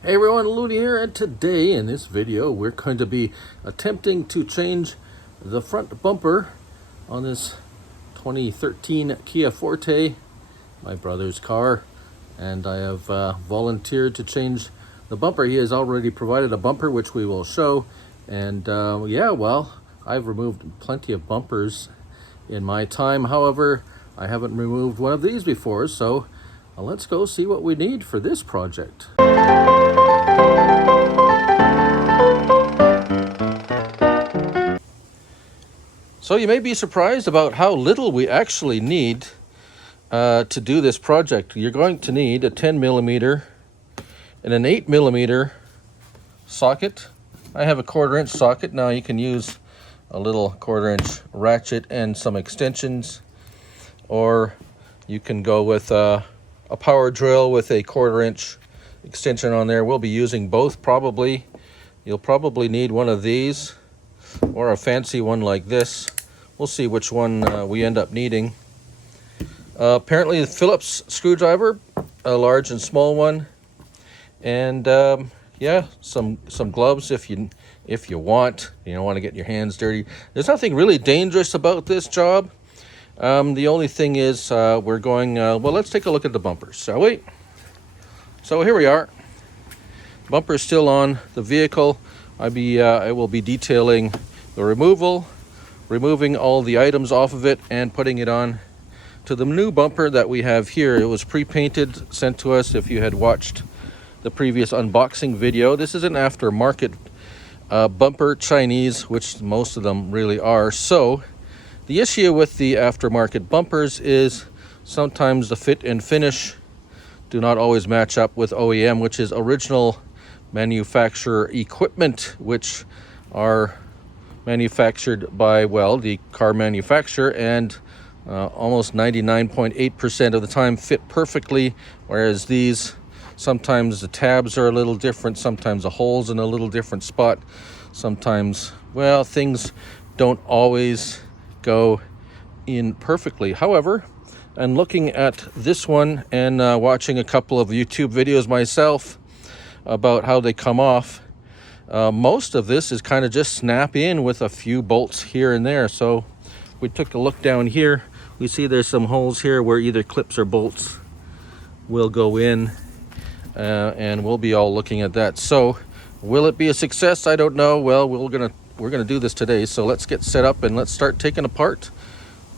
Hey everyone, Looney here, and today in this video we're going to be attempting to change the front bumper on this 2013 Kia Forte, my brother's car, and I have volunteered to change the bumper. He has already provided a bumper which we will show, and yeah, well, I've removed plenty of bumpers in my time. However, I haven't removed one of these before, so let's go see what we need for this project. So you may be surprised about how little we actually need to do this project. You're going to need a 10mm and an 8mm socket. I have a 1/4" socket. Now you can use a little 1/4" ratchet and some extensions, or you can go with a power drill with a 1/4" extension on there. We'll be using both probably. You'll probably need one of these or a fancy one like this. We'll see which one we end up needing. Apparently the Phillips screwdriver, a large and small one, and yeah, some gloves if you want. You don't want to get your hands dirty. There's nothing really dangerous about this job. The only thing is we're going, well, let's take a look at the bumpers, shall we? So here we are. Bumper is still on the vehicle. I will be detailing the removing all the items off of it and putting it on to the new bumper that we have here. It was pre-painted, sent to us if you had watched the previous unboxing video. This is an aftermarket bumper, Chinese, which most of them really are. So the issue with the aftermarket bumpers is sometimes the fit and finish do not always match up with OEM, which is original manufacturer equipment, which are manufactured by, well, the car manufacturer, and almost 99.8% of the time fit perfectly, whereas these, sometimes the tabs are a little different, sometimes the holes in a little different spot, sometimes, well, things don't always go in perfectly. However, and looking at this one and watching a couple of YouTube videos myself about how they come off, most of this is kind of just snap in with a few bolts here and there. So we took a look down here. We see there's some holes here where either clips or bolts will go in, and we'll be all looking at that. So will it be a success? I don't know. Well, we're gonna do this today. So let's get set up and let's start taking apart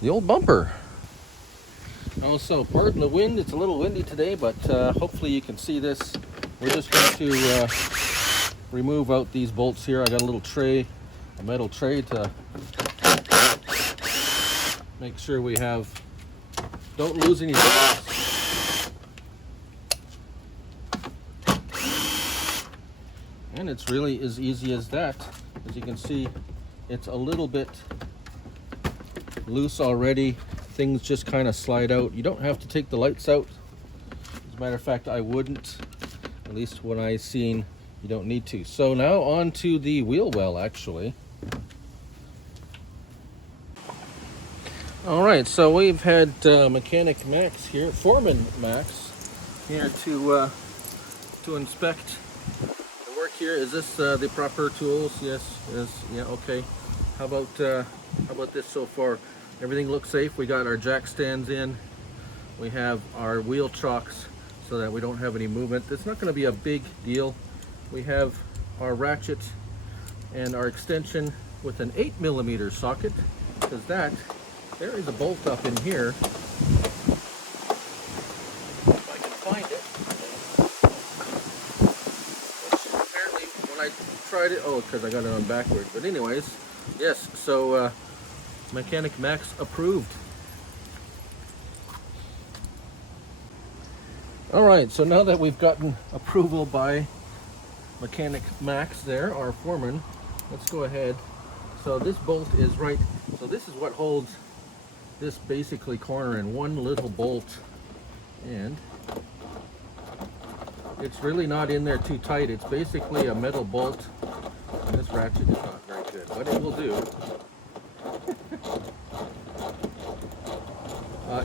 the old bumper. Also, pardon the wind. It's a little windy today, but hopefully you can see this. We're just going to remove out these bolts here. I got a little tray, a metal tray, to make sure we don't lose any bolts. And it's really as easy as that. As you can see, it's a little bit loose already. Things just kind of slide out. You don't have to take the lights out. As a matter of fact, I wouldn't. At least when I seen, you don't need to. So now on to the wheel well, actually. All right, so we've had Mechanic Max here, Foreman Max here to inspect the work here. Is this the proper tools? Yes, yeah, okay. How about this so far? Everything looks safe. We got our jack stands in. We have our wheel chocks so that we don't have any movement. It's not going to be a big deal. We have our ratchet and our extension with an 8mm socket, because there is a bolt up in here. If I can find it. Which apparently when I tried it, because I got it on backwards. But anyways, yes, so Mechanic Max approved. All right, so now that we've gotten approval by Mechanic Max there, our foreman, let's go ahead. So this bolt is right, so this is what holds this basically corner in one little bolt, and it's really not in there too tight. It's basically a metal bolt, and this ratchet is not very good, but it will do.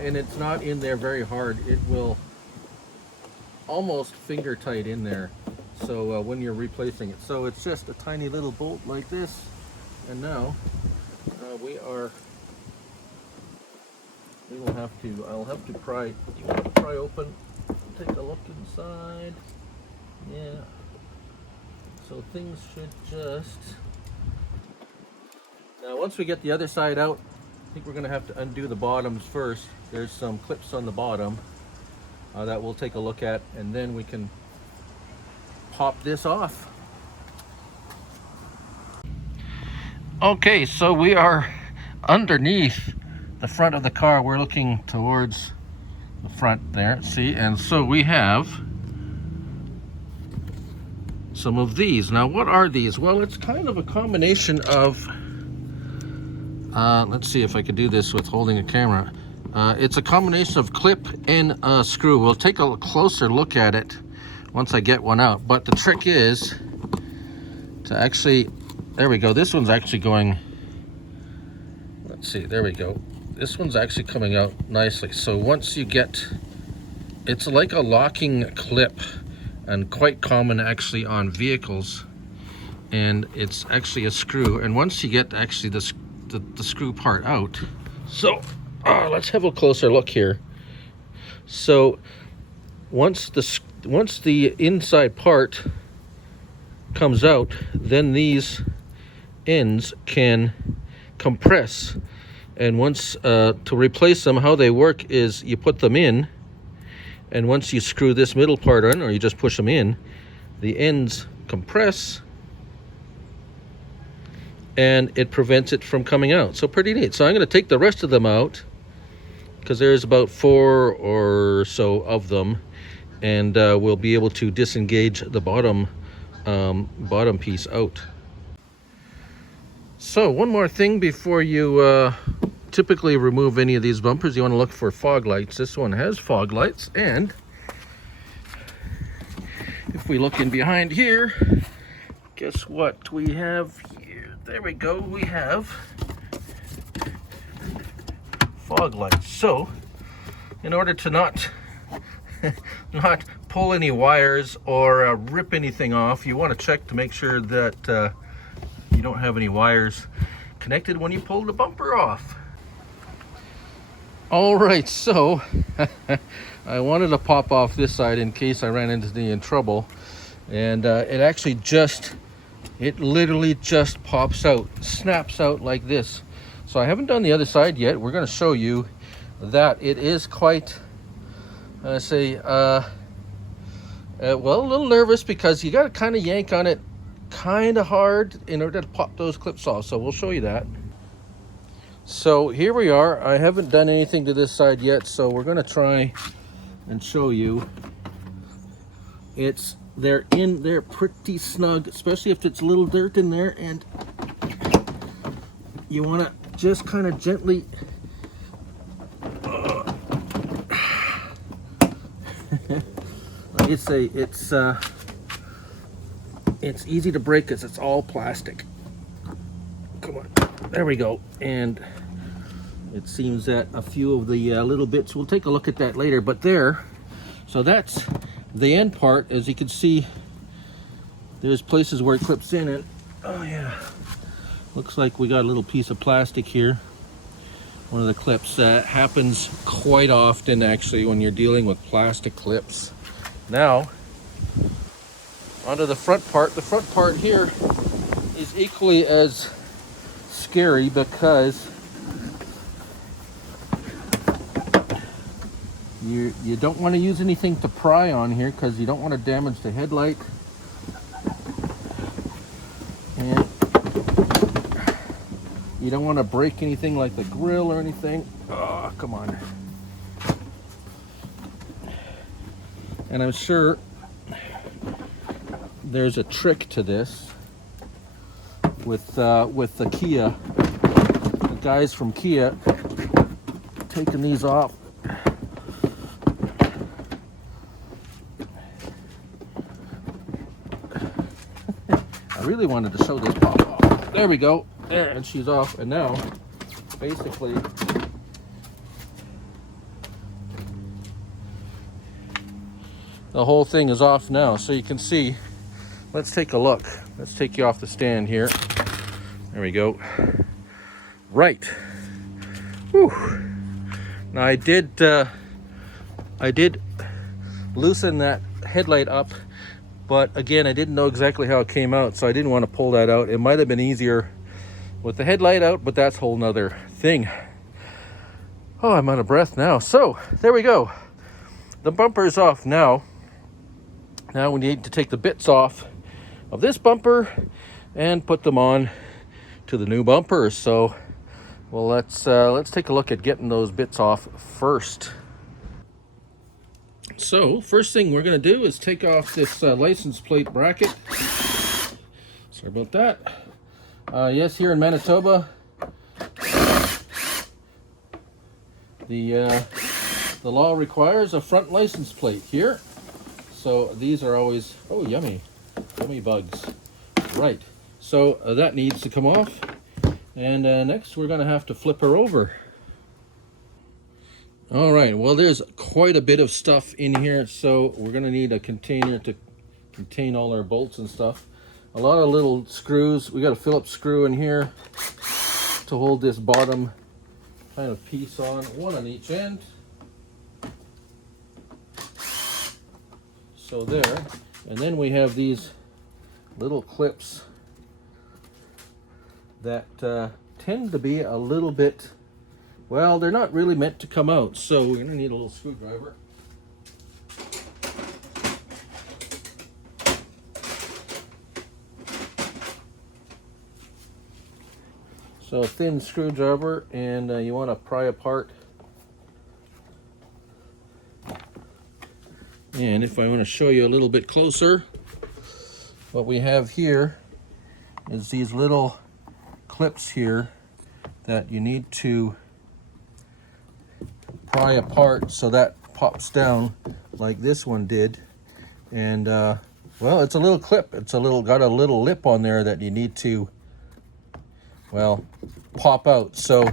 And it's not in there very hard. It will almost finger tight in there. So when you're replacing it, so it's just a tiny little bolt like this, and now I'll have to pry. You want to pry open? Take a look inside. Yeah. So things should just. Now, once we get the other side out, I think we're going to have to undo the bottoms first. There's some clips on the bottom that we'll take a look at, and then we can pop this off. Okay, so we are underneath the front of the car. We're looking towards the front there, see? And so we have some of these. Now, what are these? Well, it's kind of a combination of, let's see if I could do this with holding a camera. It's a combination of clip and screw. We'll take a closer look at it once I get one out. But the trick is to actually, there we go. This one's actually going, let's see, there we go. This one's actually coming out nicely. So once you get, it's like a locking clip, and quite common actually on vehicles. And it's actually a screw. And once you get actually the screw part out, so let's have a closer look here. So once the inside part comes out, then these ends can compress. And once to replace them, how they work is you put them in, and once you screw this middle part on, or you just push them in, the ends compress and it prevents it from coming out. So pretty neat. So I'm going to take the rest of them out, because there's about 4 or so of them, and we'll be able to disengage the bottom piece out. So one more thing before you typically remove any of these bumpers, you want to look for fog lights. This one has fog lights, and if we look in behind here, guess what we have here? There we go, we have fog lights. So in order to not pull any wires or rip anything off, you want to check to make sure that you don't have any wires connected when you pull the bumper off. All right, so I wanted to pop off this side in case I ran into any trouble, and it literally just pops out, snaps out like this. So I haven't done the other side yet. We're going to show you that it is quite, well, a little nervous, because you got to kind of yank on it kind of hard in order to pop those clips off. So we'll show you that. So here we are. I haven't done anything to this side yet, so we're going to try and show you. They're in there pretty snug, especially if it's a little dirt in there, and you want to just kind of gently like I say, it's easy to break because it's all plastic. Come on, there we go. And it seems that a few of the little bits, we'll take a look at that later, but there, so that's the end part. As you can see, there's places where it clips in, and oh yeah, looks like we got a little piece of plastic here. One of the clips that happens quite often actually when you're dealing with plastic clips. Now onto the front part. The front part here is equally as scary, because you don't want to use anything to pry on here, because you don't want to damage the headlight, and you don't want to break anything like the grille or anything. Oh, come on. And I'm sure there's a trick to this with the Kia, the guys from Kia taking these off. I really wanted to show this pop off. There we go. There, and she's off. And now, basically, the whole thing is off now. So you can see let's take a look. Let's take you off the stand here. There we go. Right. Whew. Now I did loosen that headlight up, but again, I didn't know exactly how it came out, so I didn't want to pull that out. It might have been easier with the headlight out, but that's a whole nother thing. Oh, I'm out of breath now. So there we go. The bumper's off now. Now we need to take the bits off of this bumper and put them on to the new bumper. So, well, let's take a look at getting those bits off first. So, first thing we're going to do is take off this license plate bracket. Sorry about that. Yes, here in Manitoba, the law requires a front license plate here. So these are always, oh, yummy bugs. Right, so that needs to come off. And next we're going to have to flip her over. All right, well, there's quite a bit of stuff in here, so we're going to need a container to contain all our bolts and stuff. A lot of little screws. We got a Phillips screw in here to hold this bottom kind of piece on, one on each end. So there, and then we have these little clips that tend to be a little bit, well, they're not really meant to come out, so we're going to need a little screwdriver. So a thin screwdriver, and you want to pry apart. And if I want to show you a little bit closer, what we have here is these little clips here that you need to pry apart so that pops down like this one did. And well, it's a little clip. It's got a little lip on there that you need to, well, pop out. So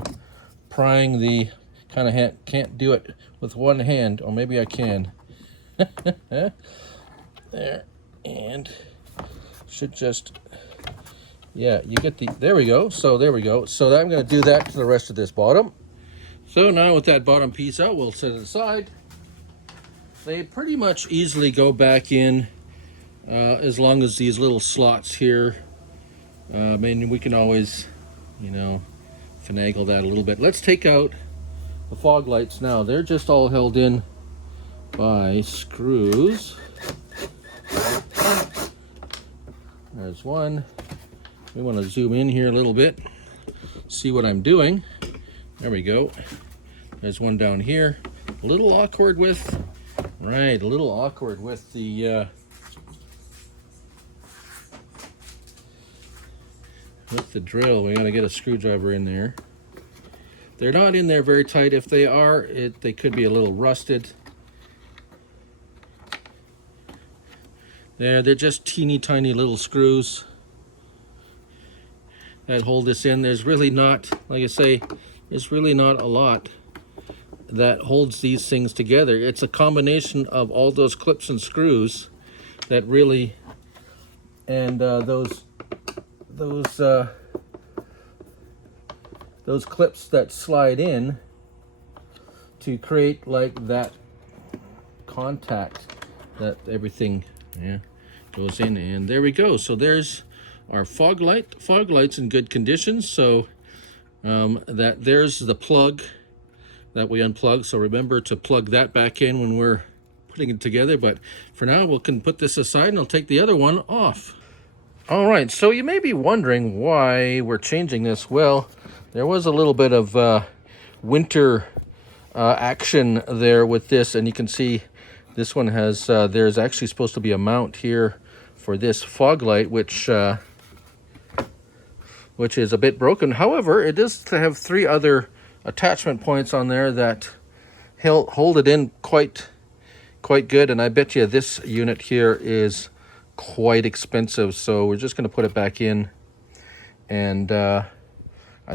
prying the kind of can't do it with one hand, or maybe I can. There, and should just, yeah, you get the, there we go. So there we go. So I'm going to do that to the rest of this bottom. So now with that bottom piece out, we'll set it aside. They pretty much easily go back in as long as these little slots here, I mean, we can always, you know, finagle that a little bit. Let's take out the fog lights now. They're just all held in by screws. There's one. We want to zoom in here a little bit, see what I'm doing. There we go. There's one down here. A little awkward with, right, a little awkward with the drill. We got to get a screwdriver in there. They're not in there very tight. If they are, they could be a little rusted. They're just teeny tiny little screws that hold this in. There's really not, like I say, there's really not a lot that holds these things together. It's a combination of all those clips and screws that really, and those clips that slide in to create like that contact that everything, yeah, goes in. And there we go. So there's our fog light. Fog light's in good condition. So there's the plug that we unplug. So remember to plug that back in when we're putting it together. But for now, we can put this aside and I'll take the other one off. All right, so you may be wondering why we're changing this. Well, there was a little bit of winter action there with this, and you can see this one has, there's actually supposed to be a mount here for this fog light, which is a bit broken. However, it does have 3 other attachment points on there that hold it in quite good, and I bet you this unit here is quite expensive, so we're just going to put it back in, and I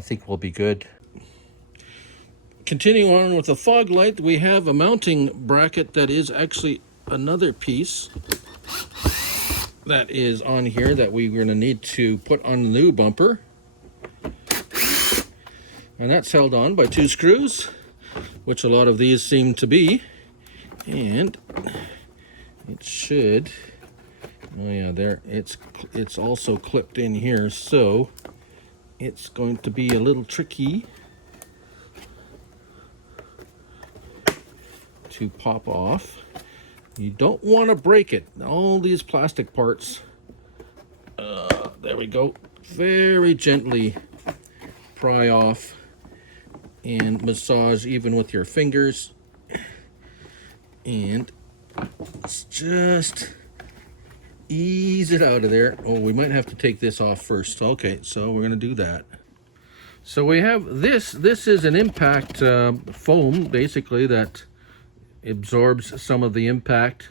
think we'll be good. Continuing on with the fog light, we have a mounting bracket that is actually another piece. that is on here that we're going to need to put on the new bumper. And that's held on by 2 screws, which a lot of these seem to be. And it should, oh yeah, there, it's also clipped in here, so it's going to be a little tricky to pop off. You don't want to break it. All these plastic parts, there we go, very gently pry off and massage even with your fingers, and just ease it out of there. Oh, we might have to take this off first. Okay, so we're going to do that. So we have this is an impact foam, basically, that absorbs some of the impact.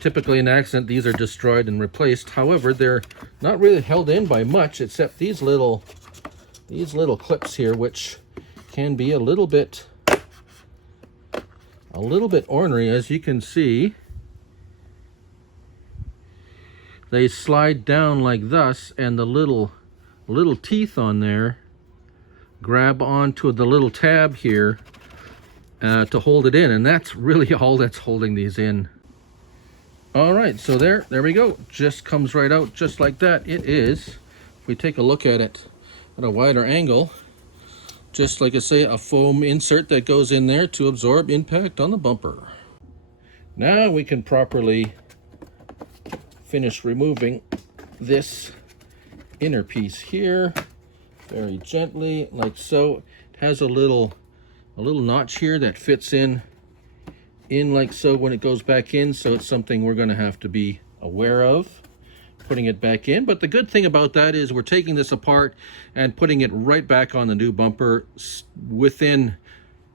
Typically in accident, these are destroyed and replaced. However, they're not really held in by much, except these little clips here, which can be a little bit ornery. As you can see, they slide down like thus, and the little teeth on there grab onto the little tab here to hold it in, and that's really all that's holding these in. All right, so there we go. Just comes right out just like that. It is, if we take a look at it at a wider angle, just like I say, a foam insert that goes in there to absorb impact on the bumper. Now we can properly finish removing this inner piece here very gently, like so. It has a little notch here that fits in like so when it goes back in, so it's something we're going to have to be aware of putting it back in. But the good thing about that is we're taking this apart and putting it right back on the new bumper within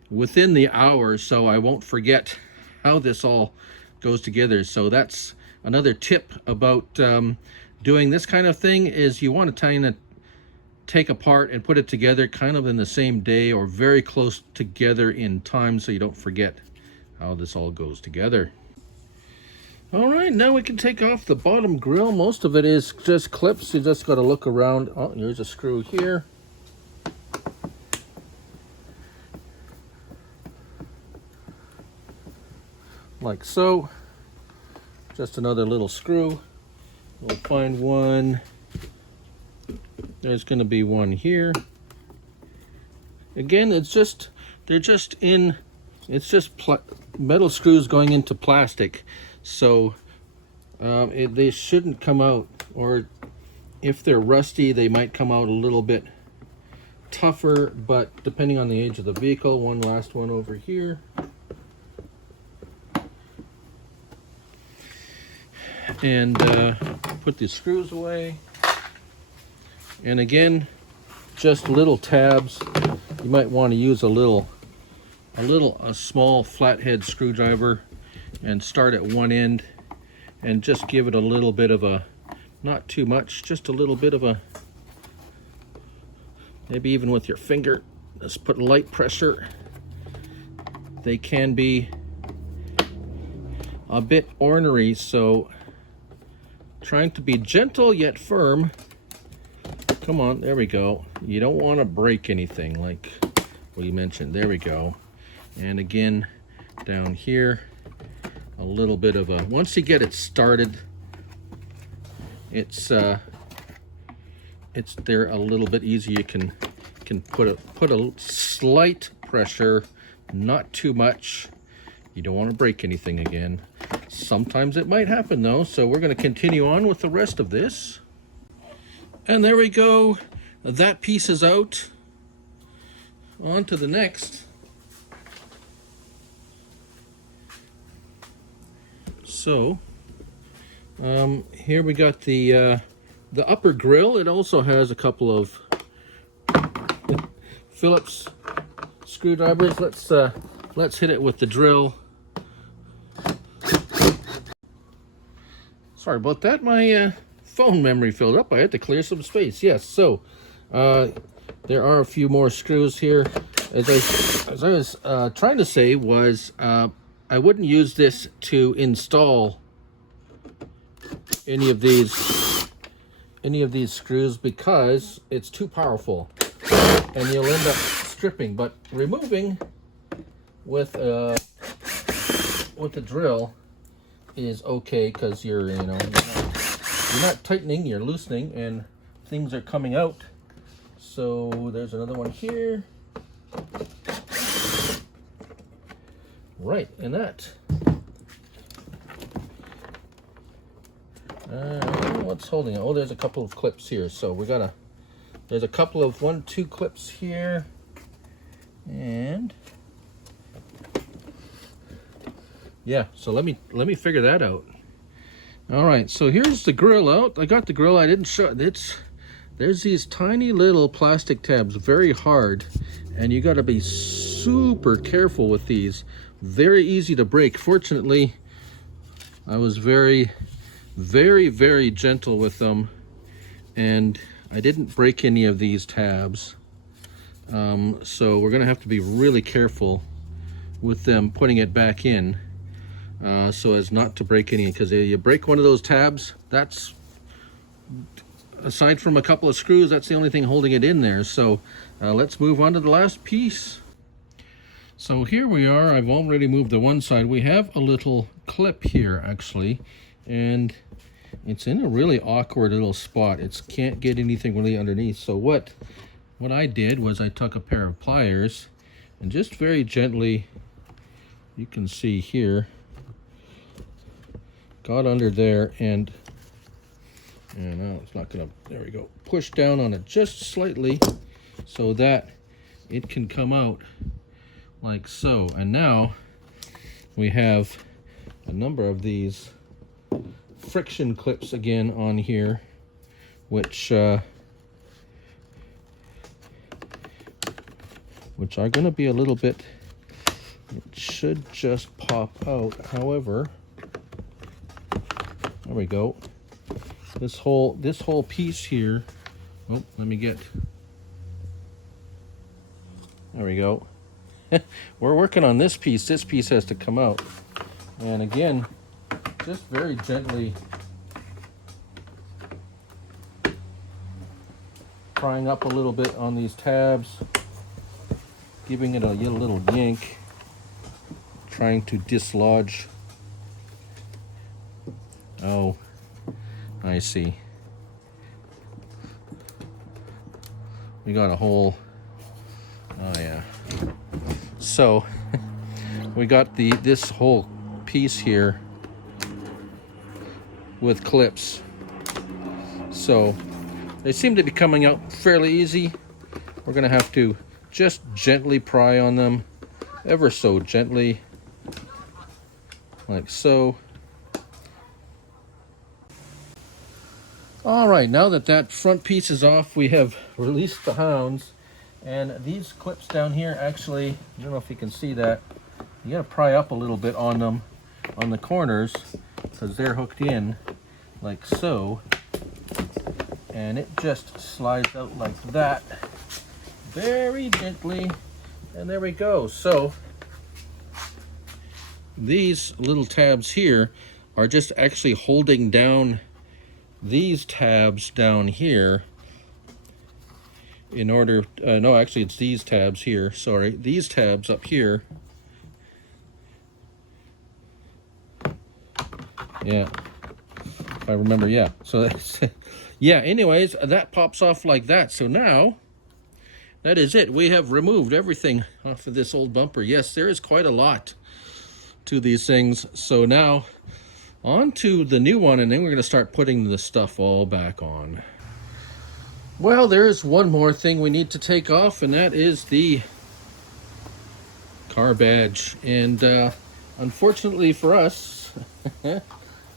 the hour, so I won't forget how this all goes together. So that's another tip about doing this kind of thing, is you want to kind of take apart and put it together kind of in the same day or very close together in time, so you don't forget how this all goes together. All right, now we can take off the bottom grille. Most of it is just clips. You just got to look around. Oh, here's a screw here. Like so. Just another little screw. We'll find one. There's going to be one here. Again, it's just metal screws going into plastic, so they shouldn't come out, or if they're rusty, they might come out a little bit tougher, but depending on the age of the vehicle. One last one over here. And put the screws away. And again, just little tabs. You might want to use a small flathead screwdriver and start at one end and just give it a little bit of a, not too much, just a little bit of a, maybe even with your finger, just put light pressure. They can be a bit ornery, so trying to be gentle yet firm. Come on, there we go. You don't want to break anything like we mentioned. There we go. And again, down here, a little bit of a, once you get it started, it's there a little bit easier. You can put a slight pressure, not too much. You don't want to break anything again. Sometimes it might happen though, so we're going to continue on with the rest of this. And there we go. That piece is out. On to the next. So here we got the upper grille. It also has a couple of Phillips screwdrivers. Let's hit it with the drill. Sorry about that. My phone memory filled up. I had to clear some space. Yes. So there are a few more screws here. As I was trying to say was I wouldn't use this to install any of these screws because it's too powerful, and you'll end up stripping. But removing with a drill is okay because you're not tightening, you're loosening, and things are coming out. So there's another one here. Right, and that. What's holding it? Oh, there's a couple of clips here. So there's a couple of 1-2 clips here. And yeah, so let me figure that out. All right, so here's the grill out. I got the grill. I didn't show it. There's these tiny little plastic tabs, very hard, and you got to be super careful with these. Very easy to break. Fortunately, I was very, very, very gentle with them, and I didn't break any of these tabs. So we're gonna have to be really careful with them putting it back in, so as not to break any, because you break one of those tabs, that's, aside from a couple of screws, that's the only thing holding it in there. So let's move on to the last piece. So here we are. I've already moved the one side. We have a little clip here actually, and it's in a really awkward little spot. It can't get anything really underneath. So what I did was I took a pair of pliers and just very gently, you can see here, got under there and now it's not gonna, there we go, push down on it just slightly so that it can come out like so. And now we have a number of these friction clips again on here, which are going to be a little bit, it should just pop out. However, there we go. This whole piece here, oh, let me get, there we go. We're working on this piece. This piece has to come out. And again, just very gently prying up a little bit on these tabs, giving it a little yank, trying to dislodge. Oh, I see. We got a hole. Oh yeah. So we got this whole piece here with clips. So they seem to be coming out fairly easy. We're gonna have to just gently pry on them, ever so gently, like so. All right, now that front piece is off, we have released the hounds. And these clips down here, actually, I don't know if you can see that, you gotta pry up a little bit on them, on the corners, because they're hooked in like so. And it just slides out like that, very gently, and there we go. So these little tabs here are just actually holding down these tabs down here in order, no, actually it's these tabs here, sorry, these tabs up here. Yeah, if I remember, yeah. So that's, yeah, anyways, that pops off like that. So now, that is it. We have removed everything off of this old bumper. Yes, there is quite a lot to these things. So now, on to the new one, and then we're going to start putting the stuff all back on. Well, there is one more thing we need to take off, and that is the car badge. And unfortunately for us,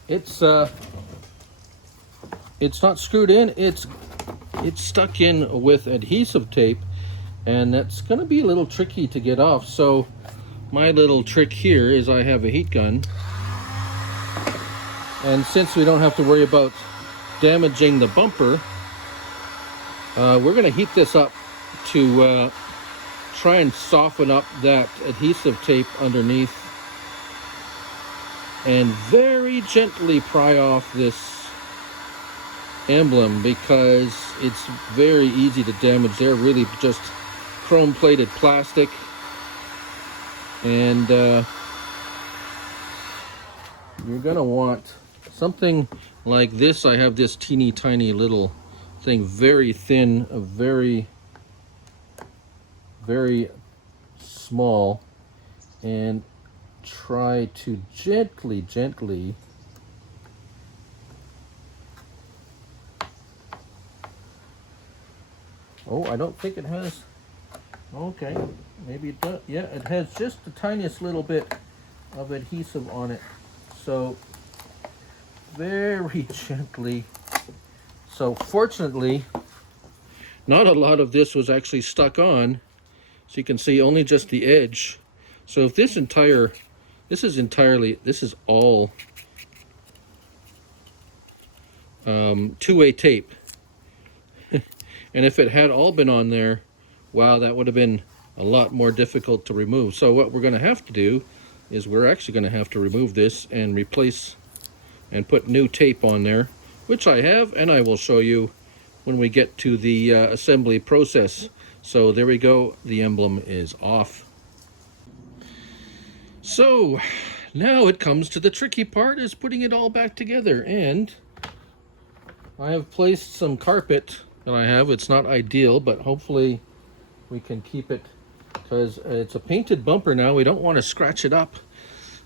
it's not screwed in. It's stuck in with adhesive tape, and that's going to be a little tricky to get off. So my little trick here is I have a heat gun, and since we don't have to worry about damaging the bumper, we're going to heat this up to try and soften up that adhesive tape underneath, and very gently pry off this Emblem because it's very easy to damage. They're really just chrome plated plastic, and you're gonna want something like this. I have this teeny tiny little thing, very thin, very small, and try to gently oh, I don't think it has. Okay, maybe it does. Yeah, it has just the tiniest little bit of adhesive on it. So very gently. So fortunately, not a lot of this was actually stuck on. So you can see only just the edge. So if this is all two-way tape. And if it had all been on there, wow, that would have been a lot more difficult to remove. So what we're going to have to do is we're actually going to have to remove this and replace and put new tape on there, which I have, and I will show you when we get to the assembly process. So there we go, the emblem is off. So now it comes to the tricky part, is putting it all back together. And I have placed some carpet that I have. It's not ideal, but hopefully we can keep it, because it's a painted bumper now. We don't want to scratch it up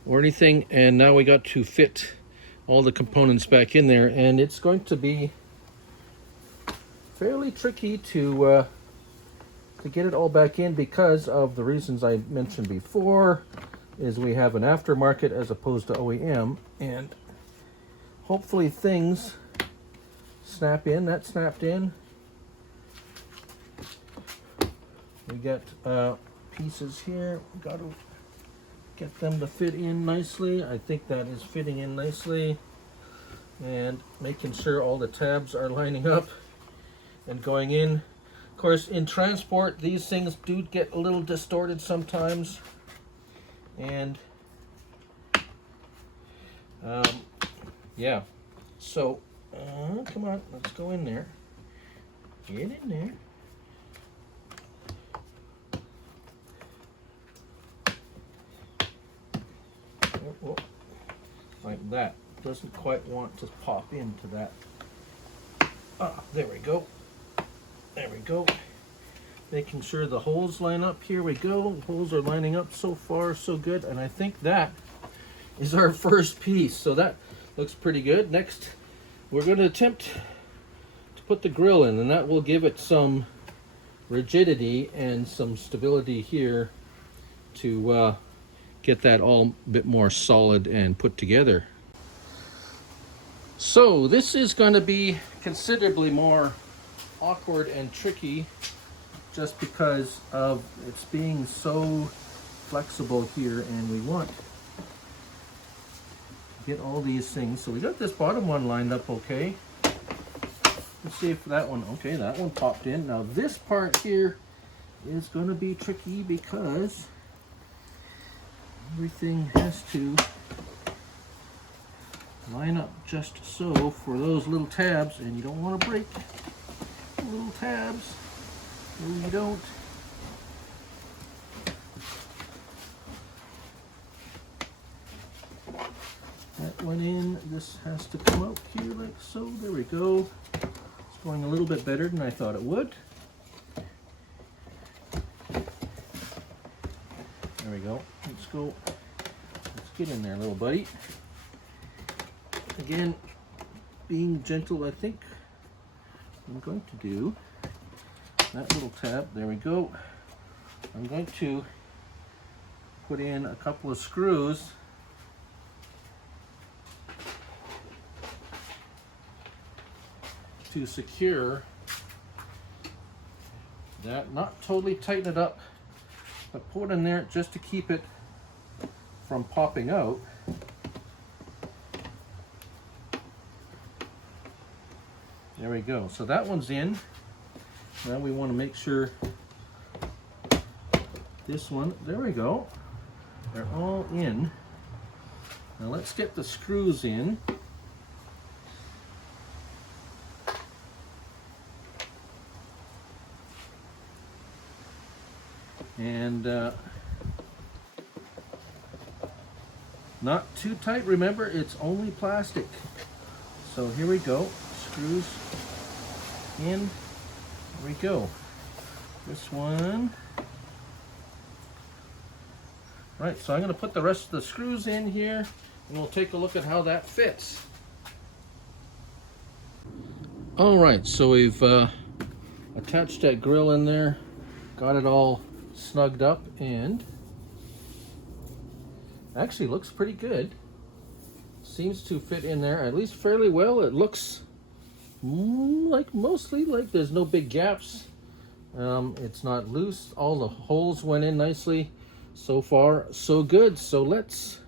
or anything. And now we got to fit all the components back in there, and it's going to be fairly tricky to get it all back in because of the reasons I mentioned before. Is we have an aftermarket as opposed to OEM, and hopefully things snap in. That snapped in. We got pieces here. Got to get them to fit in nicely. I think that is fitting in nicely, and making sure all the tabs are lining up and going in. Of course, in transport, these things do get a little distorted sometimes, and yeah. So come on, let's go in there. Get in there. Oh, like that. Doesn't quite want to pop into that. There we go. There we go. Making sure the holes line up. Here we go. Holes are lining up. So far, so good. And I think that is our first piece. So that looks pretty good. Next, we're going to attempt to put the grille in, and that will give it some rigidity and some stability here to get that all a bit more solid and put together. So this is going to be considerably more awkward and tricky, just because of it's being so flexible here, and we want to get all these things. So we got this bottom one lined up okay. Let's see if that one, okay, that one popped in. Now this part here is going to be tricky because everything has to line up just so for those little tabs, and you don't want to break little tabs. No, you don't. That went in. This has to come out here like so. There we go. It's going a little bit better than I thought it would. There we go. Let's go. Let's get in there, little buddy. Again, being gentle, I think I'm going to do that little tab. There we go. I'm going to put in a couple of screws to secure that. Not totally tighten it up, but put it in there just to keep it from popping out. There we go. So that one's in. Now we want to make sure this one, there we go. They're all in. Now let's get the screws in. And not too tight. Remember, it's only plastic. So here we go. Screws in. Here we go. This one. Right, so I'm going to put the rest of the screws in here, and we'll take a look at how that fits. All right, so we've attached that grill in there, got it all snugged up, and actually looks pretty good. Seems to fit in there at least fairly well. It looks like mostly like there's no big gaps. It's not loose. All the holes went in nicely. So far, so good. So let's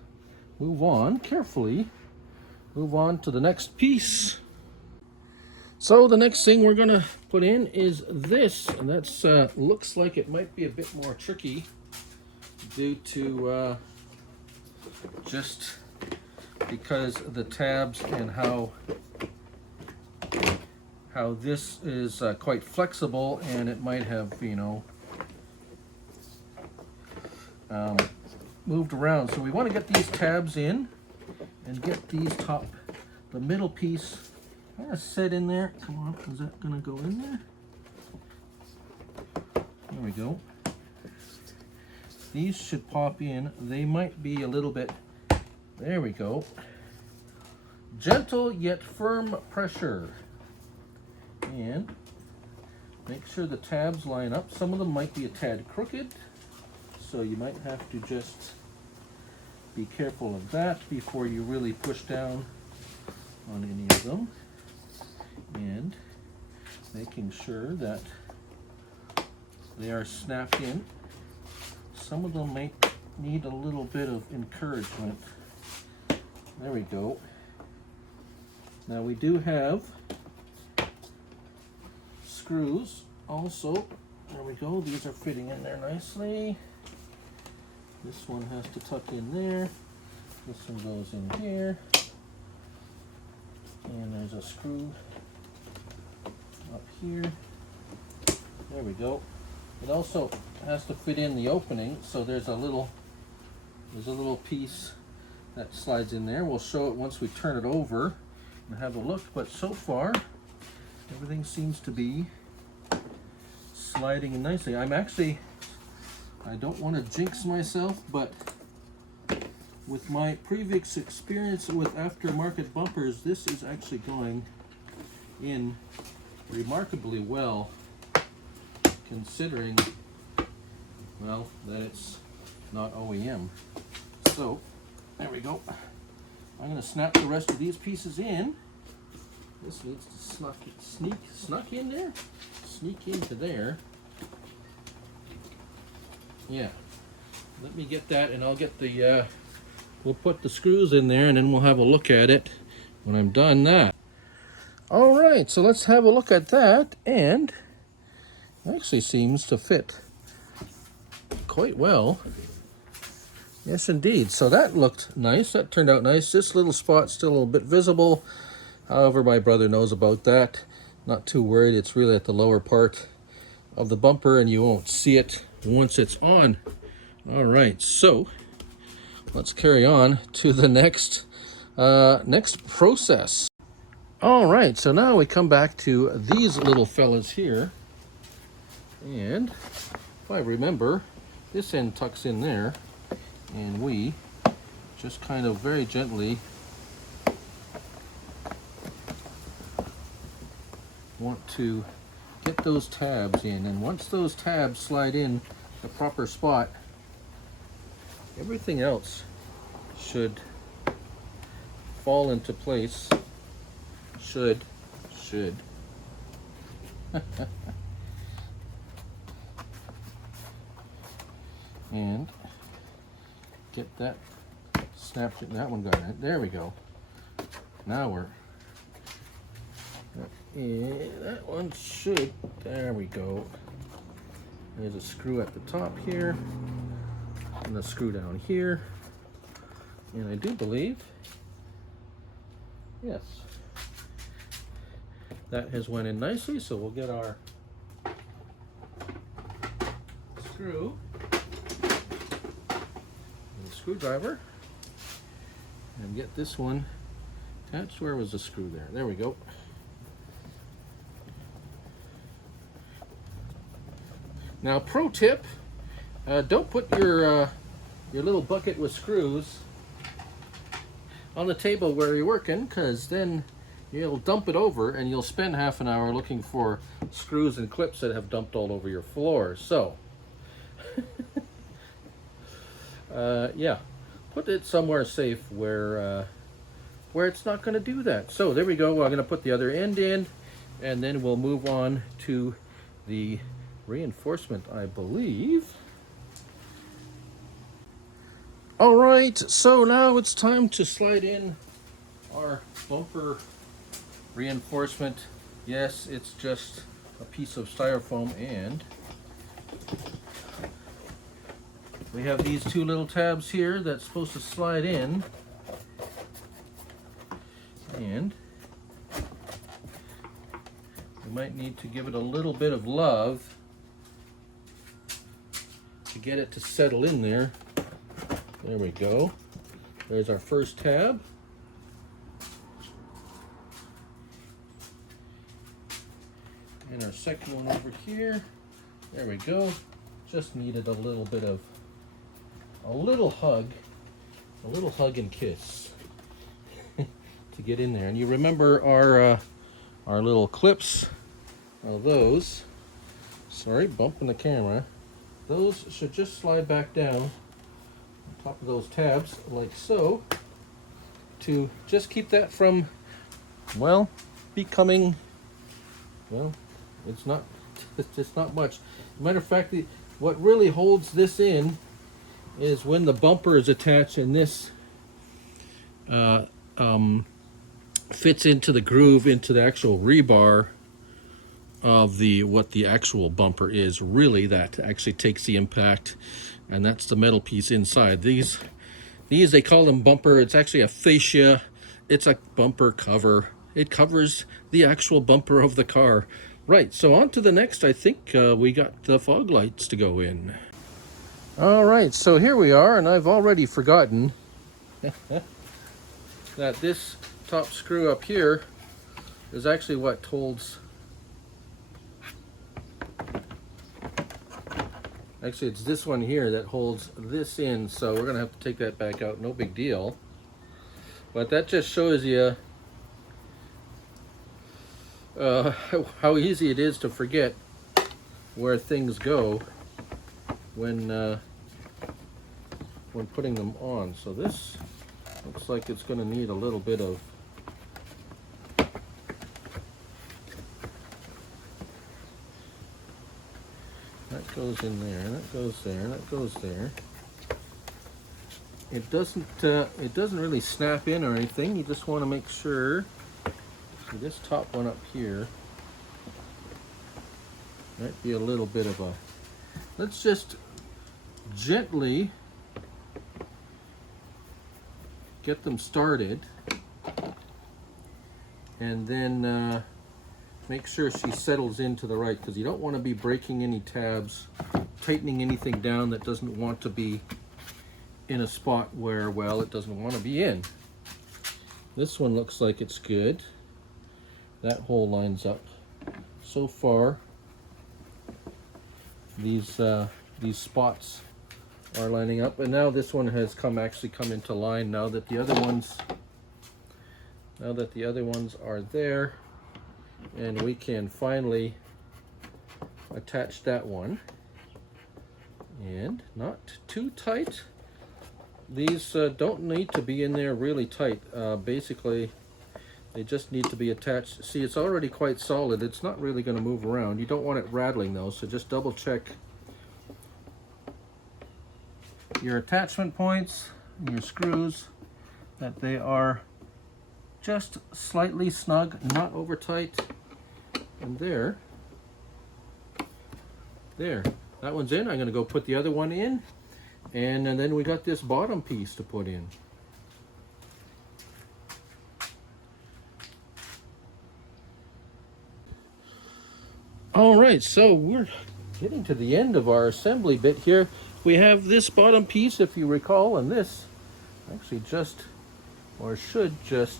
move on carefully. Move on to the next piece. So the next thing we're gonna put in is this, and that's looks like it might be a bit more tricky due to just because of the tabs and how this is quite flexible, and it might have, you know, moved around. So we want to get these tabs in and get these the middle piece kind of set in there. Come on, is that gonna go in there? There we go. These should pop in. They might be a little bit, there we go. Gentle yet firm pressure. And make sure the tabs line up. Some of them might be a tad crooked, so you might have to just be careful of that before you really push down on any of them. And making sure that they are snapped in. Some of them may need a little bit of encouragement. There we go. Now we do have screws also. There we go. These are fitting in there nicely. This one has to tuck in there. This one goes in here. And there's a screw up here. There we go. It also has to fit in the opening, so there's a little piece that slides in there. We'll show it once we turn it over and have a look, but so far everything seems to be sliding in nicely. I don't want to jinx myself, but with my previous experience with aftermarket bumpers, this is actually going in remarkably well, considering, well, that it's not OEM. So there we go. I'm going to snap the rest of these pieces in. This needs to snuck in there, sneak into there. Yeah, let me get that, and I'll get the we'll put the screws in there, and then we'll have a look at it when I'm done that. All right, so let's have a look at that, and it actually seems to fit quite well. Yes, indeed. So that looked nice. That turned out nice. This little spot's still a little bit visible. However, my brother knows about that. Not too worried. It's really at the lower part of the bumper, and you won't see it once it's on. All right, so let's carry on to the next process. All right, so now we come back to these little fellas here, and if I remember, this end tucks in there, and we just kind of very gently want to get those tabs in, and once those tabs slide in the proper spot, everything else should fall into place. Should. And get that snapped in. That one got it. There we go. Now we're that one should. There we go. There's a screw at the top here, and a screw down here, and I do believe, yes, that has went in nicely. So we'll get our screw screwdriver and get this one attached. Where was the screw there? There we go. Now, pro tip, don't put your little bucket with screws on the table where you're working, because then you'll dump it over and you'll spend half an hour looking for screws and clips that have dumped all over your floor. So, yeah, put it somewhere safe where it's not going to do that. So there we go. I'm going to put the other end in, and then we'll move on to the reinforcement, I believe. All right, so now it's time to slide in our bumper reinforcement. Yes, it's just a piece of styrofoam, and we have these two little tabs here that's supposed to slide in, and we might need to give it a little bit of love to get it to settle in there. There we go. There's our first tab. And our second one over here. There we go. Just needed a little bit of a little hug and kiss to get in there. And you remember our little clips, those, sorry, bumping the camera. Those should just slide back down on top of those tabs like so, to just keep that from, well, becoming, well, it's just not much. Matter of fact, what really holds this in is when the bumper is attached and this fits into the groove, into the actual rebar of what the actual bumper is. Really, that actually takes the impact, and that's the metal piece inside. These they call them bumper. It's actually a fascia. It's a bumper cover. It covers the actual bumper of the car. Right, so on to the next. I think we got the fog lights to go in. All right, so here we are, and I've already forgotten that this top screw up here is actually what holds. Actually, it's this one here that holds this in, so we're gonna have to take that back out. No big deal. But that just shows you how easy it is to forget where things go when putting them on. So this looks like it's going to need a little bit of that goes in there, that goes there, that goes there. It doesn't really snap in or anything. You just want to make sure. See, this top one up here might be a little bit of a. Let's just gently get them started, and then make sure she settles into the right, because you don't want to be breaking any tabs, tightening anything down that doesn't want to be in a spot where, well, it doesn't want to be in. This one looks like it's good. That hole lines up. So far, these spots are lining up, and now this one has actually come into line now that the other ones are there, and we can finally attach that one. And not too tight. These don't need to be in there really tight. Basically, they just need to be attached. See, it's already quite solid. It's not really going to move around. You don't want it rattling though, so just double check your attachment points and your screws, that they are just slightly snug, not over tight. And there, that one's in. I'm going to go put the other one in, and then we got this bottom piece to put in. All right, so we're getting to the end of our assembly bit here. we have this bottom piece, if you recall, and this actually just, or should just,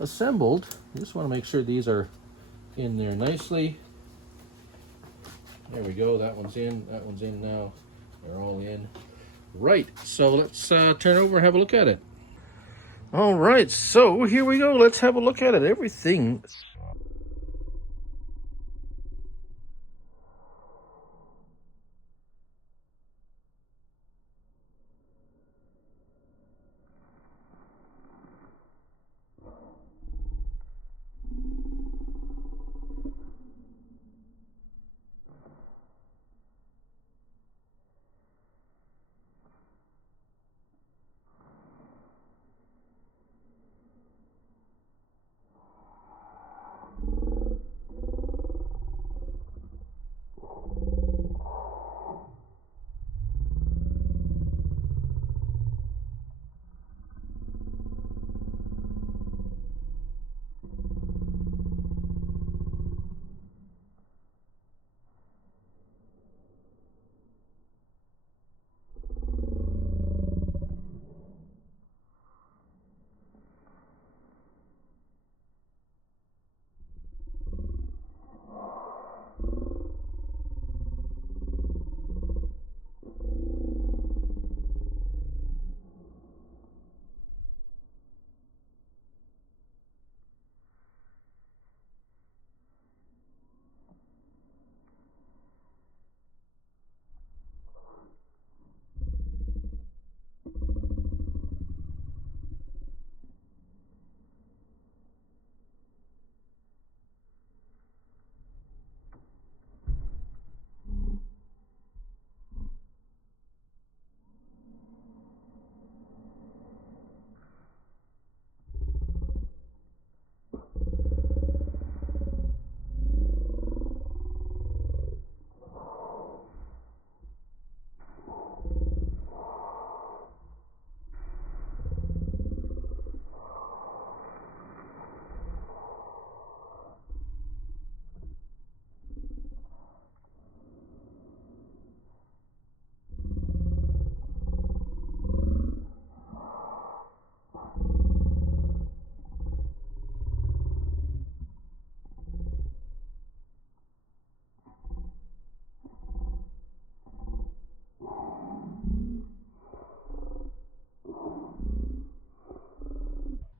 assembled. I just want to make sure these are in there nicely. There we go. That one's in. That one's in now. They're all in. Right. So let's turn over and have a look at it. All right. So here we go. Let's have a look at it. Everything.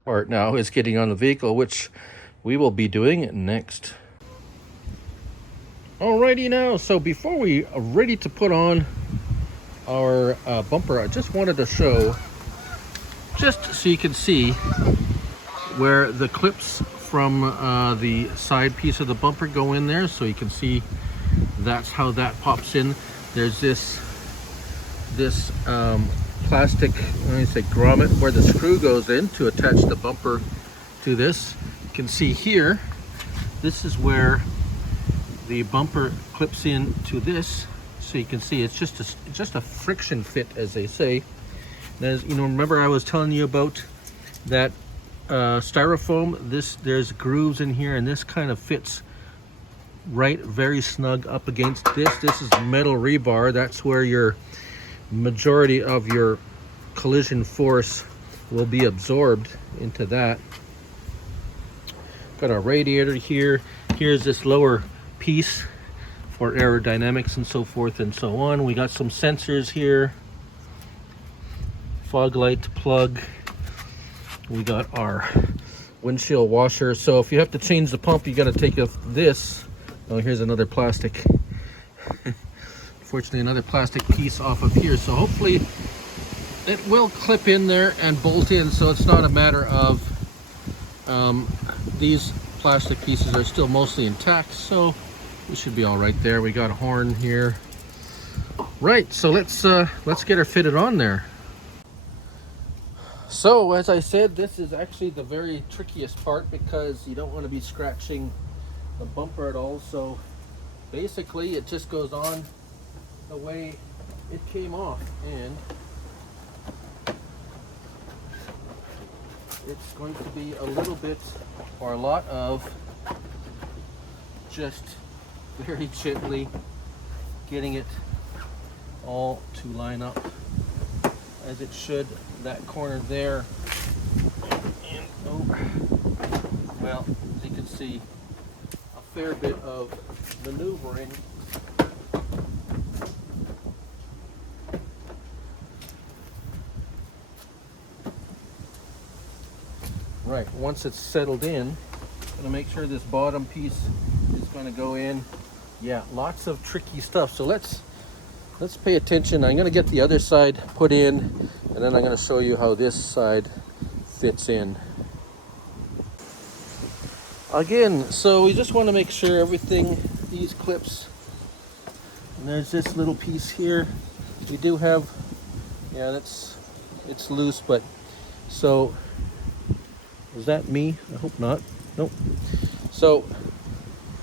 Part now is getting on the vehicle, which we will be doing next. Alrighty now, so before we are ready to put on our bumper, I just wanted to show, just so you can see where the clips from the side piece of the bumper go in there, so you can see that's how that pops in. There's this plastic, let me say, grommet where the screw goes in to attach the bumper to this. You can see here, this is where the bumper clips in to this, so you can see it's just a friction fit, as they say. And as you know, remember I was telling you about that styrofoam. There's grooves in here, and this kind of fits right very snug up against this. This is metal rebar. That's where your majority of your collision force will be absorbed into that. Got our radiator here. Here's this lower piece for aerodynamics and so forth and so on. We got some sensors here, fog light plug. We got our windshield washer. So if you have to change the pump, you got to take off this. Oh, here's another plastic. Fortunately, another plastic piece off of here. So hopefully it will clip in there and bolt in, so it's not a matter of these plastic pieces are still mostly intact, so we should be all right there. We got a horn here. Right, so let's get her fitted on there. So as I said, this is actually the very trickiest part, because you don't want to be scratching the bumper at all. So basically it just goes on the way it came off, and it's going to be a little bit, or a lot of, just very gently getting it all to line up as it should. That corner there, and well, as you can see, a fair bit of maneuvering. Right, once it's settled in, I'm going to make sure this bottom piece is going to go in. Yeah, lots of tricky stuff. So let's pay attention. I'm going to get the other side put in, and then I'm going to show you how this side fits in. Again, so we just want to make sure everything, these clips, and there's this little piece here. We do have, yeah, it's loose, but so, is that me? I hope not. Nope. So,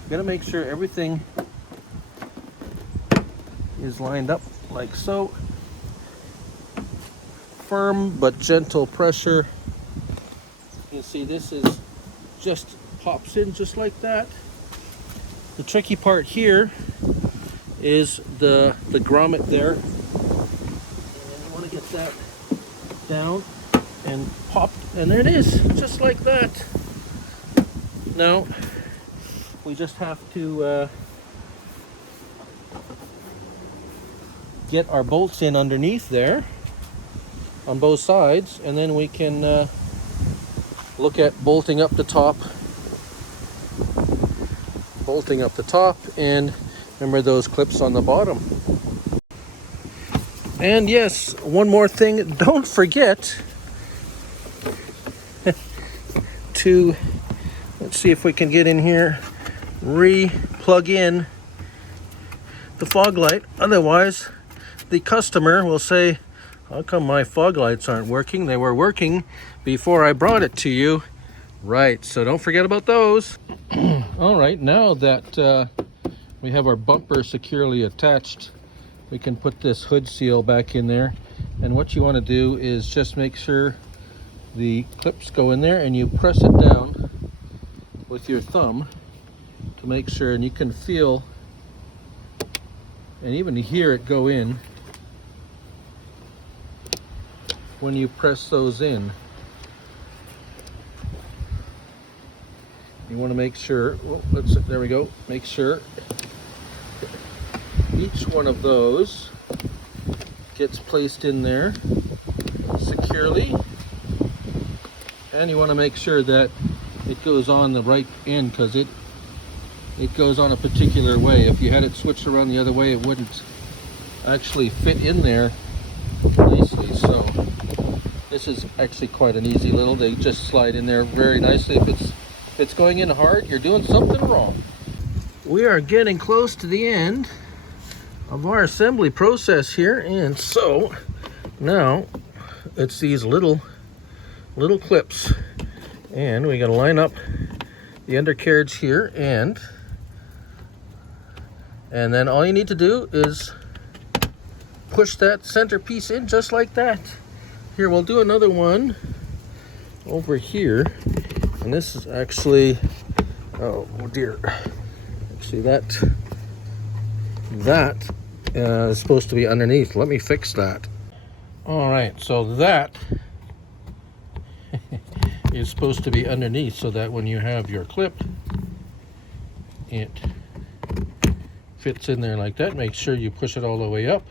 gotta make sure everything is lined up like so. Firm but gentle pressure. You see this is just pops in just like that. The tricky part here is the grommet there. And you want to get that down and popped, and there it is, just like that. Now we just have to get our bolts in underneath there on both sides, and then we can look at bolting up the top, and remember those clips on the bottom. And yes, one more thing, don't forget to, let's see if we can get in here, plug in the fog light. Otherwise the customer will say, how come my fog lights aren't working? They were working before I brought it to you. Right, so don't forget about those. All right, now that we have our bumper securely attached, we can put this hood seal back in there. And what you want to do is just make sure the clips go in there, and you press it down with your thumb to make sure, and you can feel and even hear it go in when you press those in. You want to make sure, oh, there we go, make sure each one of those gets placed in there securely, and you want to make sure that it goes on the right end, because it goes on a particular way. If you had it switched around the other way, it wouldn't actually fit in there nicely. So this is actually quite an easy little, they just slide in there very nicely. If it's going in hard, you're doing something wrong. We are getting close to the end of our assembly process here, and so now it's these little clips, and we got to line up the undercarriage here, and then all you need to do is push that center piece in just like that. Here, we'll do another one over here, and this is actually, oh dear, actually that is supposed to be underneath. Let me fix that. All right, so that is supposed to be underneath, so that when you have your clip, it fits in there like that. Make sure you push it all the way up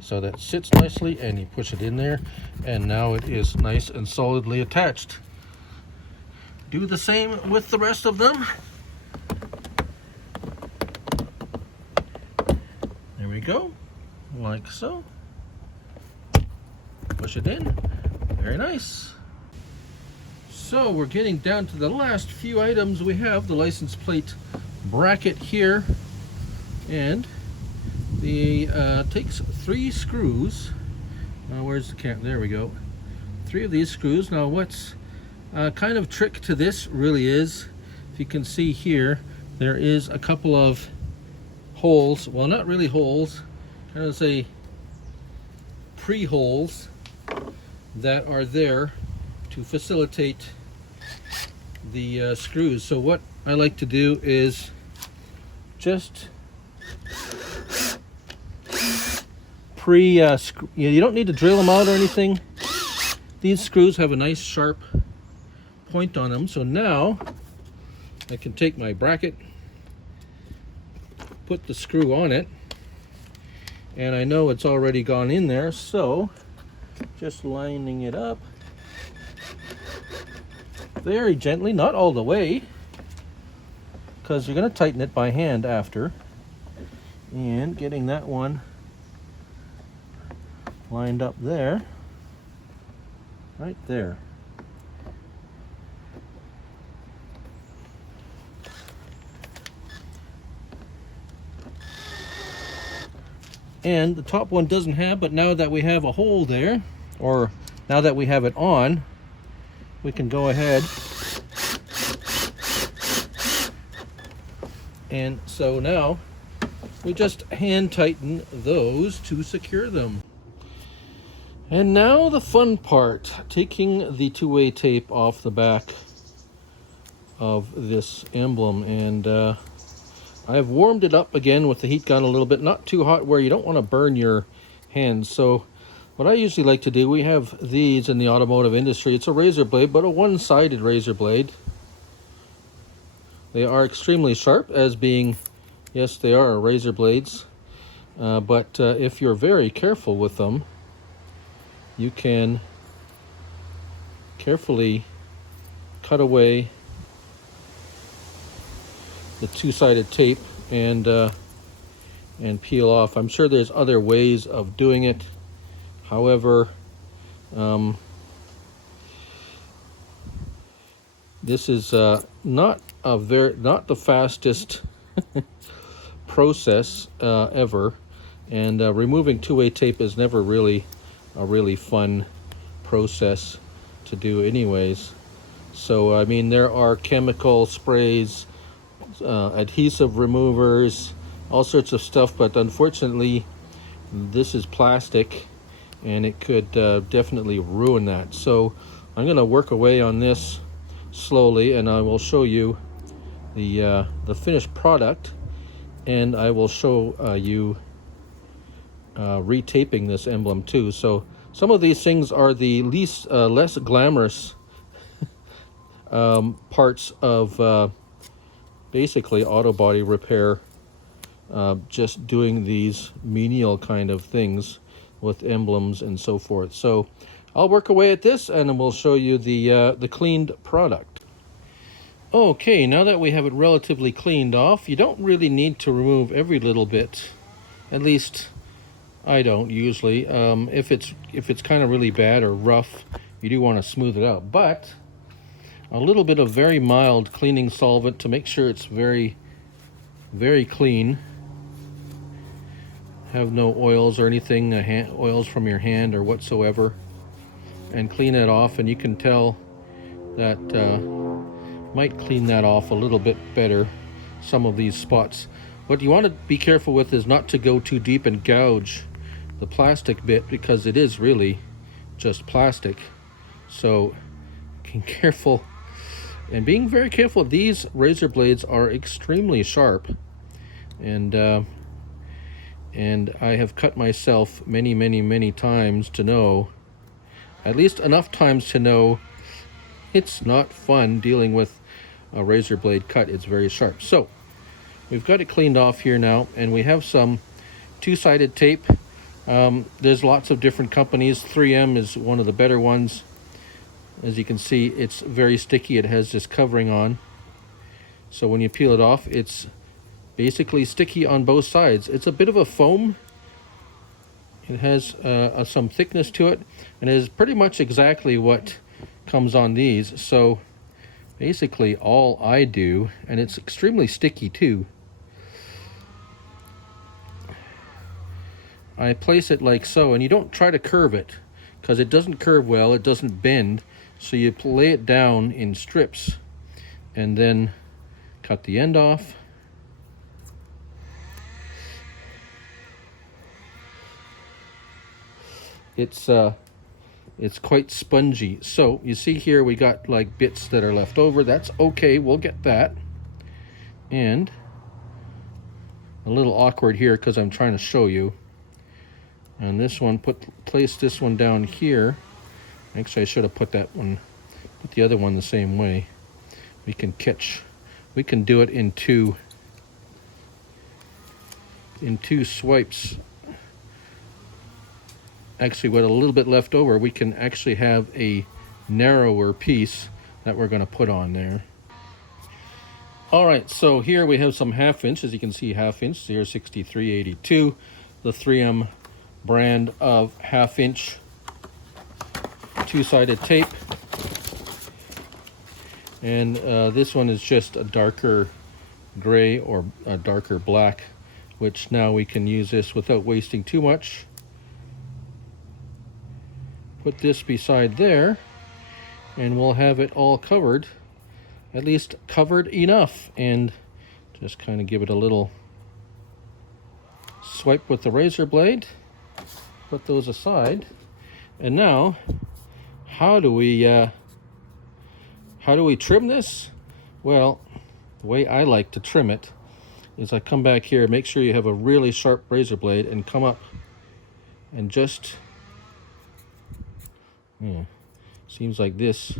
so that sits nicely, and you push it in there, and now it is nice and solidly attached. Do the same with the rest of them. There we go, like so. Push it in, very nice. So we're getting down to the last few items. We have the license plate bracket here, and the takes 3 screws. Where's the cap? There we go. 3 of these screws. Now what's kind of trick to this really is, if you can see here, there is a couple of holes, well, not really holes, kind of say pre-holes that are there to facilitate the screws. So what I like to do is just you don't need to drill them out or anything. These screws have a nice sharp point on them. So now I can take my bracket, put the screw on it, and I know it's already gone in there, so just lining it up very gently, not all the way, because you're going to tighten it by hand after, and getting that one lined up there, right there. And the top one doesn't have, but now that we have a hole there, or now that we have it on, we can go ahead. And so now we just hand tighten those to secure them. And now the fun part, taking the two-way tape off the back of this emblem. And I've warmed it up again with the heat gun a little bit, not too hot where you don't want to burn your hands. So what I usually like to do, we have these in the automotive industry. It's a razor blade, but a one-sided razor blade. They are extremely sharp, as being, yes, they are razor blades. But if you're very careful with them, you can carefully cut away the two-sided tape and peel off. I'm sure there's other ways of doing it. However, this is not the fastest process ever, and removing two-way tape is never really a really fun process to do anyways. So I mean, there are chemical sprays, adhesive removers, all sorts of stuff, but unfortunately this is plastic and it could definitely ruin that. So I'm going to work away on this slowly, and I will show you the finished product, and I will show you retaping this emblem too. So some of these things are the less glamorous parts of basically auto body repair, just doing these menial kind of things with emblems and so forth. So I'll work away at this and we'll show you the cleaned product. Okay, now that we have it relatively cleaned off, you don't really need to remove every little bit. At least I don't usually. If it's kind of really bad or rough, you do want to smooth it out. But a little bit of very mild cleaning solvent to make sure it's very, very clean. Have no oils or anything, oils from your hand or whatsoever, and clean it off. And you can tell that might clean that off a little bit better, some of these spots. What you want to be careful with is not to go too deep and gouge the plastic bit, because it is really just plastic. So being careful, and being very careful. These razor blades are extremely sharp, and I have cut myself many times to know, at least enough times to know, it's not fun dealing with a razor blade cut. It's very sharp. So we've got it cleaned off here now, and we have some two-sided tape. There's lots of different companies. 3M is one of the better ones. As you can see, it's very sticky. It has this covering on, so when you peel it off, it's basically sticky on both sides. It's a bit of a foam. It has some thickness to it, and it is pretty much exactly what comes on these. So basically all I do, and it's extremely sticky too, I place it like so, and you don't try to curve it because it doesn't curve well, it doesn't bend. So you lay it down in strips and then cut the end off. It's quite spongy. So you see here we got like bits that are left over. That's okay, we'll get that. And a little awkward here because I'm trying to show you. And this one, place this one down here. Actually, I should have put the other one the same way. We can catch we can do it in two swipes. Actually, with a little bit left over, we can actually have a narrower piece that we're going to put on there. All right, so here we have some 1/2 inch, as you can see, 1/2 inch, 06382, the 3M brand of 1/2 inch two-sided tape. And this one is just a darker gray or a darker black, which now we can use this without wasting too much. Put this beside there, and we'll have it all covered, at least covered enough, and just kind of give it a little swipe with the razor blade. Put those aside. And now, how do we trim this? Well, the way I like to trim it is I come back here, make sure you have a really sharp razor blade, and come up and just, seems like this.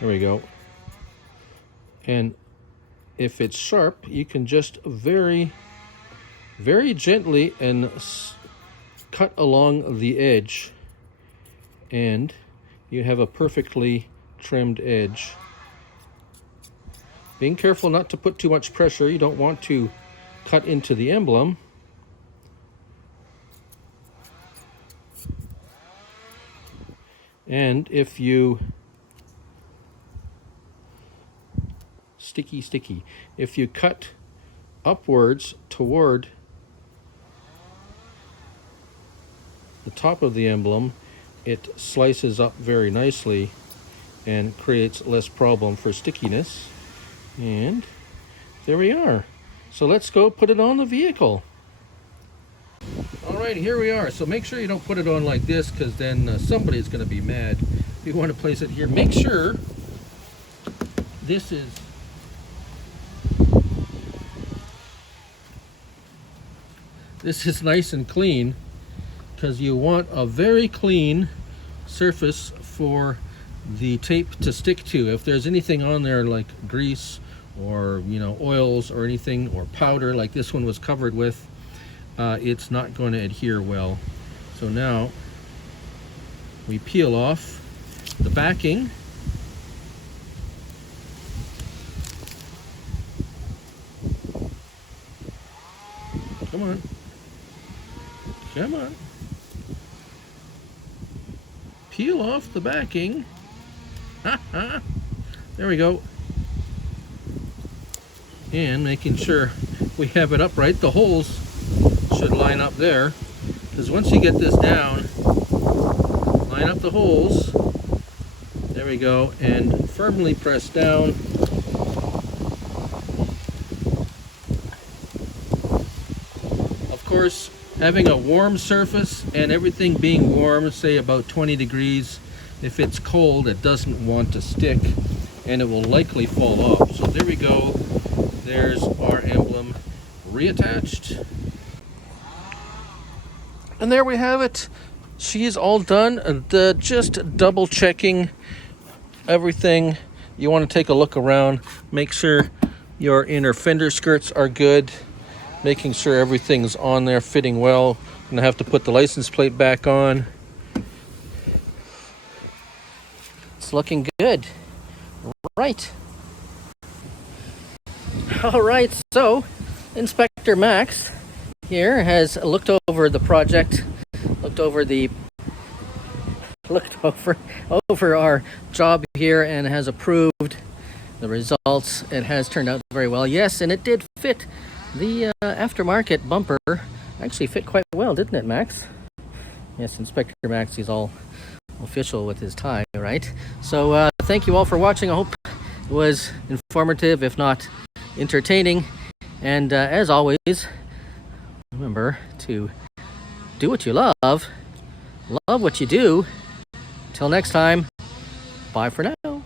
There we go. And if it's sharp, you can just very, very gently and cut along the edge, and you have a perfectly trimmed edge. Being careful not to put too much pressure. You don't want to cut into the emblem. And if you sticky, if you cut upwards toward the top of the emblem, it slices up very nicely and creates less problem for stickiness. And there we are. So let's go put it on the vehicle. All right, here we are. So make sure you don't put it on like this, because then somebody's going to be mad. If you want to place it here, make sure this is nice and clean, because you want a very clean surface for the tape to stick to. If there's anything on there like grease or oils or anything, or powder like this one was covered with, it's not going to adhere well. So now we peel off the backing. Come on. Come on. Peel off the backing. There we go. And making sure we have it upright. The holes should line up there, because once you get this down, line up the holes. There we go. And firmly press down. Of course, having a warm surface and everything being warm, say about 20 degrees, if it's cold, it doesn't want to stick and it will likely fall off. So there we go. There's our emblem reattached. And there we have it. She's all done. Just double checking everything. You want to take a look around, make sure your inner fender skirts are good, making sure everything's on there fitting well. I'm gonna have to put the license plate back on. It's looking good. Right. All right, so Inspector Max here has looked over the project, looked over our job here, and has approved the results. It has turned out very well. Yes, and it did fit. The aftermarket bumper actually fit quite well, didn't it, Max? Yes, Inspector Max, he's all official with his tie, right? So thank you all for watching. I hope it was informative, if not entertaining. And as always, remember to do what you love what you do. Till next time, bye for now.